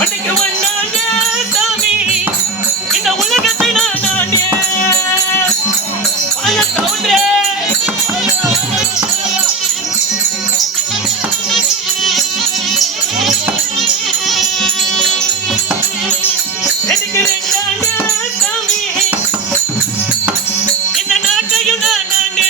உனக்கு வந்தானே சாமி இந்த உலகத்தை நான் நானே வாங்க கவுண்டரே எனக்கு ரெண்டானே சாமி இந்த நாட்டையும் நான் நானே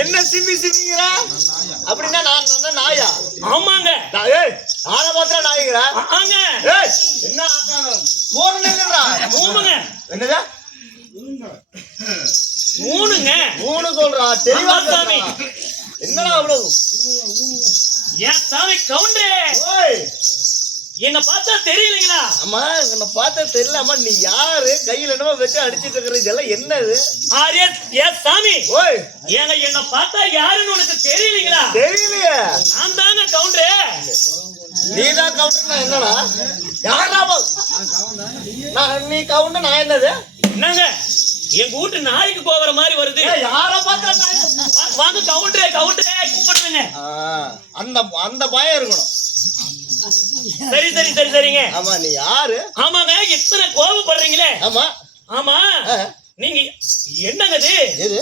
என்ன சிமி சிமிங்கறா அப்படினா நான் நாயா ஆமாங்க ஏய் ஆள பாத்திர நாய்ங்கறா ஆங்க ஏய் என்ன ஆகாங்க மூணுங்கறா மூணுங்க என்னடா மூணு சொல்றா தெளிவா சாமி என்னடா அவ்வளவு ஏன் சாமி கவுண்டரே ஓய் என்ன பார்த்தா தெரியலீங்களா அம்மா என்ன பார்த்தா தெரியலமா நீ யாரு கையில என்னமோ வெச்சு அடிச்சிட்டு இருக்கற இதெல்லாம் என்னது ஆரே ஏ சாமி ஓய் ஏங்க என்ன பார்த்தா யாருன்னு உனக்கு தெரியலீங்களா தெரியலையே நான் தாங்க கவுண்டரே நீதான் கவுண்டர்னா என்னடா யாரா நீ கவுண்டர் நான் என்னது என்னங்க எங்க வீட்டு நாய்க்கு போகிற மாதிரி வருது யார பார்த்தா வாங்க கவுண்டரே கவுண்டரே கூப்பிடுங்க அந்த அந்த பயம் இருக்கணும் சரி சரி சரி சரிங்க ஆமா நீ யாரு ஆமாங்க இத்தனை கோபப்படுறீங்களே ஆமா ஆமா நீங்க என்னங்க இது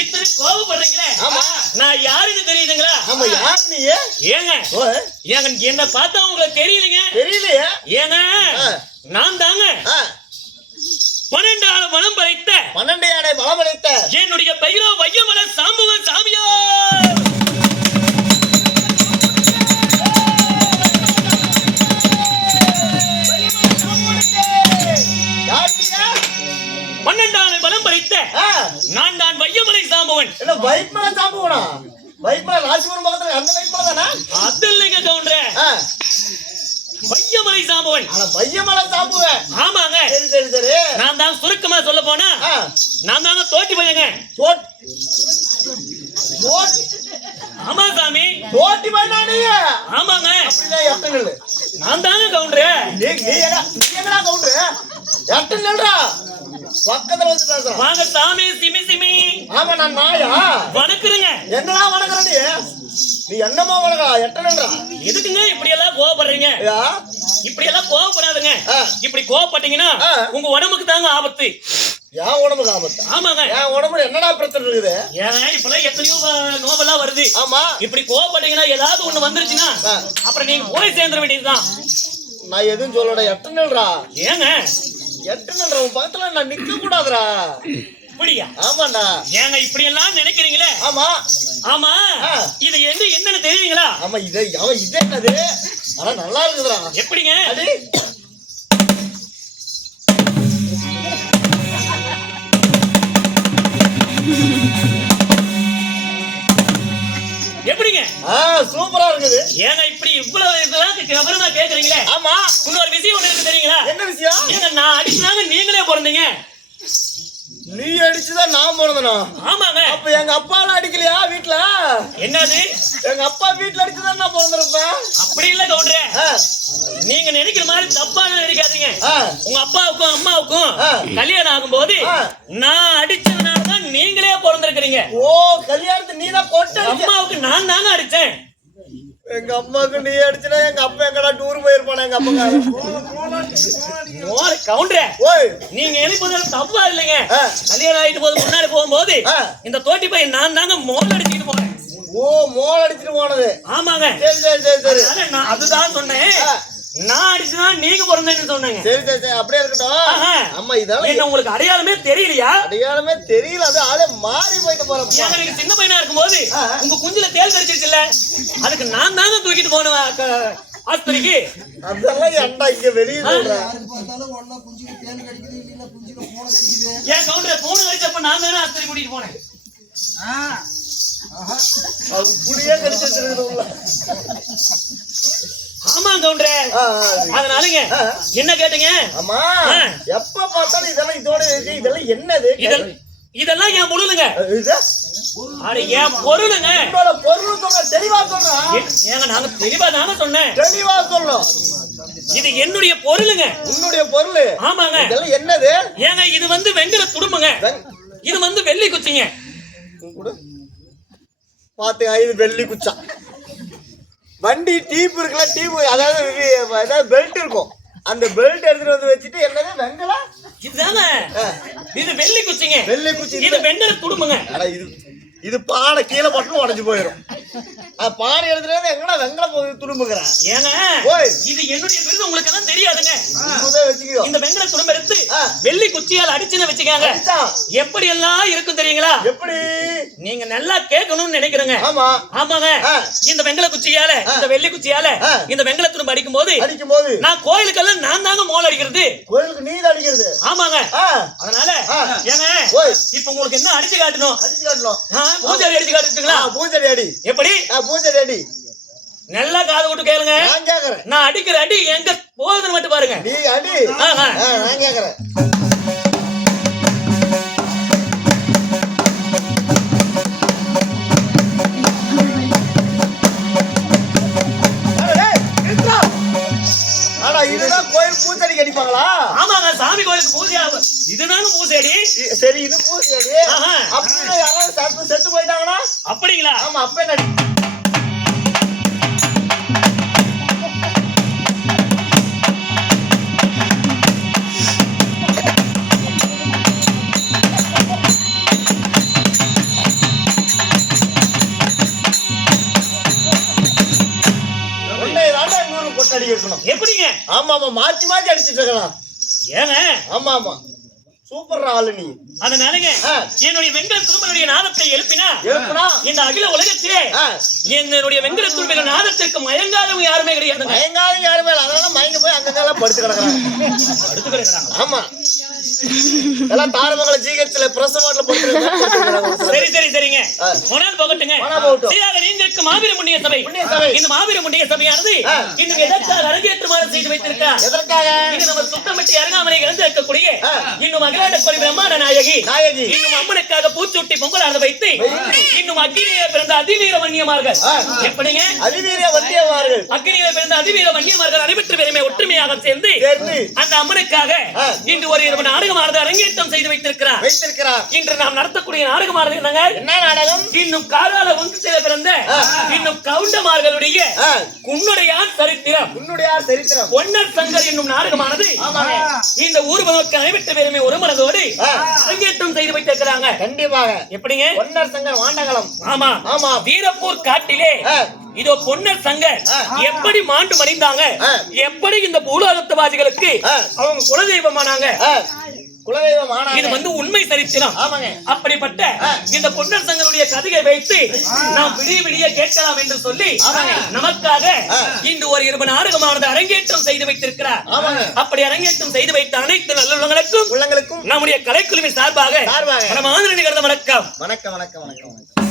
இத்தனை கோபப்படுறீங்களே ஆமா நான் யாருன்னு தெரியுதுங்களா ஆமா யாரு நீ ஏங்க என்ன பார்த்தா உங்களுக்கு தெரியலீங்க தெரியலையா ஏங்க நான் தாங்க 12 ஆள மனம் படைத்த 12 ஆடை மனம் படைத்த என்னுடைய பெயரோ வையமல சாம்புவன் சாமியா நான் தான் வையமலை சாம்புவன். என்ன வையமலை சாம்புவனா? வையமலை ராசிபுரம் பக்கத்துல அந்த வையமலை தானா? அது இல்லைங்க கவுண்டரே. வையமலை சாம்புவன். அட வையமலை சாம்புவன். ஆமாங்க. சரி சரி சரி. நான் தான் சுருக்கமா சொல்ல போனா நான் தாங்க தோட்டி பையங்க. தோட்டி ஆமா சாமி. தோட்டி பையனா நீ? ஆமாங்க. அப்படினா எட்டங்கல். நான் தாங்க கவுண்டரே. நீ எங்கடா கவுண்டரே? எட்டங்கல்டா. பக்கத்துல வந்து பேசுற. வாங்க சாமி சிமி சிமி. ஆமா நான் நாயா? வணக்குறேங்க. என்னடா வணக்குற நீ? நீ என்னமா வணக்கா? எட்டங்கல்டா. எதுக்குங்க இப்படி எல்லாம் கோவப்படுறீங்க? இப்படி எல்லாம் கோவப்படாதீங்க. இப்படி கோவப்பட்டீங்கன்னா உங்க உடம்புக்கு தாங்க ஆபத்து. என் உடம்புக்கு ஆபத்தா? ஆமாங்க. என் உடம்புல என்னடா பிரச்சனை இருக்குது? ஏங்க இப்பெல்லாம் எத்தனையோ நோவெல்லாம் வருது. ஆமா. இப்படி கோவப்பட்டீங்கன்னா ஏதாவது ஒண்ணு வந்துருச்சுன்னா அப்புறம் நீங்க போய் சேர்ந்துட வேண்டியதுதான். நான் எதுவும் சொல்லடா, எட்டனல்ரா. ஏங்க எட்டனல்ரா, உன் பக்கத்துல நான் நிக்க கூடாதுடா. இப்படியா? ஆமாண்டா. ஏங்க இப்படி எல்லாம் நினைக்கிறீங்களே? ஆமா. ஆமா. இது என்னன்னு தெரியுங்களா? ஆமா, இது என்னது? ஆனா நல்லா இருக்குதுடா. எப்படிங்க? அது எப்படிங்க? சூப்பரா இருக்குது. ஏங்க இப்படி இவ்வளவு இதெல்லாம் விவரமா கேக்குறீங்களே? ஆமா. இன்னொரு விஷயம் ஒண்ணு இருக்கு தெரியுங்களா? என்ன விஷயம்? ஏங்க நான் அடிச்சுதாங்க நீங்களே பிறந்தீங்க. நீ அடிச்சுதான் நான் பிறந்தனா? ஆமாங்க. அப்ப எங்க அப்பாலாம் அடிக்கலையா வீட்டுல? என்னது? எங்க அப்பா வீட்டுல அடிச்சுதான் நான் பிறந்திருப்பேன். அப்படி இல்ல கவுண்டரே, நீங்க நினைக்கிற மாதிரி தப்பா நினைக்காதீங்க. உங்க அப்பாவுக்கும் அம்மாவுக்கும் கல்யாணம் ஆகும்போது நான் அடிச்சதுனாலதான் நீங்களே பிறந்திருக்கிறீங்க. ஓ, கல்யாணத்தை நீ தான் போட்ட? அம்மாவுக்கு நான் தாங்க அடிச்சேன். எங்க அம்மாவுக்கு நீ அடிச்சுனா எங்க அப்பா எங்கடா டூர் போயிருப்பானே எங்க அப்பா. கவுண்டரே, ஓய், நீங்க நினைப்பது தப்பா இல்லைங்க. கல்யாணம் ஆயிட்டு போது முன்னாடி போகும்போது இந்த தோட்டி பையன் நான் தாங்க மோல் அடிச்சுட்டு போனேன். ஓ, மோல் அடிச்சுட்டு போனது? ஆமாங்க. சரி சரி சரி சரி. நான் அதுதான் சொன்னேன். நான் அடிச்சுதான் நீங்க பிறந்தேன்னு சொன்னேங்க. சரி சரி சரி, அப்படியே இருக்கட்டும். ஆமா, இதெல்லாம் என்ன உங்களுக்கு அடையாளமே தெரியலையா? அடையாளமே தெரியல. அது ஆளே மாறி போயிட்டு போறப்ப. ஏங்க நீங்க சின்ன பையனா இருக்கும்போது உங்க குஞ்சுல தேல் கடிச்சிருச்சுல்ல, அதுக்கு நான் தாங்க தூக்கிட்டு போனேன் ஆஸ்பத்திரிக்கு. அதெல்லாம் ஏன்டா இங்க வெளியே சொல்ற? ஏன் கவுண்டர் பூனை கடிச்சப்ப நான் தானே ஆஸ்பத்திரி கூட்டிட்டு போனேன். அது புளியே கடிச்சு வச்சிருக்குது. ஆமா கவுண்டரே. அதனாலங்க என்ன கேட்டீங்க? ஆமா, எப்ப பார்த்தாலும் இதெல்லாம் இதோட இருக்கு. இதெல்லாம் என்னது? இதெல்லாம் என் பொருளுங்க. அட என் பொருளுங்க. உன்னோட பொருள் சொல்ற, தெளிவா சொல்றா. ஏங்க நாங்க தெளிவா தாங்க சொன்னேன். தெளிவா சொல்லணும். இது என்னுடைய பொருளுங்க. உன்னுடைய பொருள்? ஆமாங்க. இதெல்லாம் என்னது? ஏங்க இது வந்து வெங்கல துடும்புங்க. இது வந்து வெள்ளி குச்சிங்க. பாத்துங்க, இது வெள்ளி குச்சா. வண்டி டீப் இருக்குல்ல, டீப், அதாவது பெல்ட் இருக்கும். அந்த பெல்ட் எடுத்துட்டு வந்து வச்சுட்டு என்னது வெங்கல? இதுதாங்க. இது வெள்ளி குச்சிங்க. வெள்ளி குச்சி. இது வெங்கல துடும்புங்க. அட இது பானை கீழே பட்டு உடைஞ்சு போயிடும். பானை எடுத்துட்டு வந்து எங்கடா வெங்கல துடும்புங்கிறேன்? ஏங்க இது என்னுடைய விருது உங்களுக்கு எல்லாம் தெரியாதுங்க. வச்சுக்கோ. இந்த வெங்கல துடும்பு எடுத்து வெள்ளி குச்சியால் அடிச்சுன்னு வச்சுக்காங்க. எப்படி எல்லாம் இருக்கும் தெரியுங்களா? எப்படி? நீங்க நல்லா கேட்கணும்னு நினைக்கிறேங்க. ஆமா. ஆமாங்க. இந்த வெங்கல குச்சியால, இந்த வெள்ளி குச்சியால இந்த வெங்கல துடும்பு அடிக்கும் போது நான் கோயிலுக்கெல்லாம் நான் தாங்க மோல் அடிக்கிறது. கோயிலுக்கு நீ தான் அடிக்கிறது? ஆமாங்க. அதனால ஏங்க இப்ப உங்களுக்கு என்ன அடிச்சு காட்டணும்? அடிச்சு காட்டணும். பூஜாரி அடிச்சு காட்டுங்களா? பூஜாரி அடி. எப்படி? பூஜாரி அடி. நல்லா காது விட்டு கேளுங்க. நான் கேக்குறேன். நான் அடிக்கிற அடி எங்க போகுதுன்னு மட்டும் பாருங்க. நீ அடி. நான் கேக்குறேன். இதுதான் கோயில் பூஜை அடிப்பாங்களா? ஆமாங்க, சாமி கோயிலுக்கு பூஜை ஆகும். இதுதாங்க பூஜை அடி. சரி, இது பூஜை அடி. அப்படின்னா யாராவது செத்து போயிட்டாங்கன்னா? அப்படிங்களா? ஆமா. அப்ப என்ன? எப்படிங்க? ஆமா ஆமா, மாத்தி மாத்தி அடிச்சிட்டு இருக்கலாம். ஏங்க? ஆமா ஆமா, சூப்பர் ஆளு நீ. அதனாலங்க என்னுடைய வெங்கல துரும்பனுடைய நாதத்தை எழுப்பினா இந்த அகில உலகத்திலே என்னுடைய வெங்கல துரும்பின நாதத்திற்கு மயங்காதவங்க யாருமே கிடையாது. மயங்காதவங்க யாருமே இல்லை. அதனால மயங்க போய் அங்கெல்லாம் படுத்து கிடக்குறாங்க. ஆமா, எல்லாம் தாரமங்கல ஜிஹெச்ல பிரசவத்துல படுத்து கிடக்குறாங்க. சரி சரி சரிங்க, போனால் போகட்டுங்க. சீராக நீங்களுக்கு மாபெரும் புண்ணிய சபை. இந்த மாபெரும் புண்ணிய சபையானது இன்னும் எதற்காக அரங்கேற்றமாக செய்து வைத்திருக்கிறார்? எதற்காக? இது நம்ம சுத்தமட்டி அருகாமலை இழந்து இருக்கக்கூடிய இன்னும் அகிலாண்ட கோடி பிரம்மாண்ட நாயகி இன்னும் அம்மனுக்காக பூச்சூட்டி பொங்கலாக வைத்து இன்னும் அக்னியிலே பிறந்த அதிவீர வன்னியமார்கள். எப்படிங்க? அதிவீர வன்னியமார்கள். அக்னியிலே பிறந்த அதிவீர வன்னியமார்கள் அனைவற்று பேருமே ஒற்றுமையாக சேர்ந்து அந்த அம்மனுக்காக இன்று ஒரு இரவு நாடகம் நாடகமானது அரங்கேற்றம் செய்து வைத்திருக்கிறார். இன்று நாம் நடத்தக்கூடிய நாடகமானது என்னங்க? என்ன நாடகம்? இன்னும் காலால ஒன்று பிறந்த இன்னும் கவுண்டமார்களுடைய குன்னுடையார் சரித்திரம். பொன்னர் சங்கர் என்னும் நாடகமானது இந்த ஊர் மக்கள் அனைவற்ற பேருமே ஒரு மனதோடு அரங்கேற்றம் செய்து வைத்திருக்கிறாங்க. கண்டிப்பாக. எப்படிங்க? பொன்னர் சங்கர் வாண்டகலம். ஆமா ஆமா. வீரப்பூர் காட்டிலே இதோ பொன்னர் சங்கர் எப்படி மாண்டு மறைந்தாங்க, எப்படி இந்த பூலோகத்துவாசிகளுக்கு அவங்க குலதெய்வமானாங்க, இது வந்து உண்மை சரித்திரம். அப்படிப்பட்ட இந்த பொன்னர் சங்கருடைய கதையை வைத்து நாம் விடிய விடிய கேட்கலாம் என்று சொல்லி நமக்காக இந்த ஒரு 2 நாடகமானது அரங்கேற்றம் செய்து வைத்திருக்கிறார். அப்படி அரங்கேற்றம் செய்து வைத்த அனைத்து நல்லுள்ளங்களுக்கும் நம்முடைய கலைக்குழுவின் சார்பாக மனமார்ந்த நிகழ்ந்த வணக்கம். வணக்கம் வணக்கம் வணக்கம் வணக்கம்.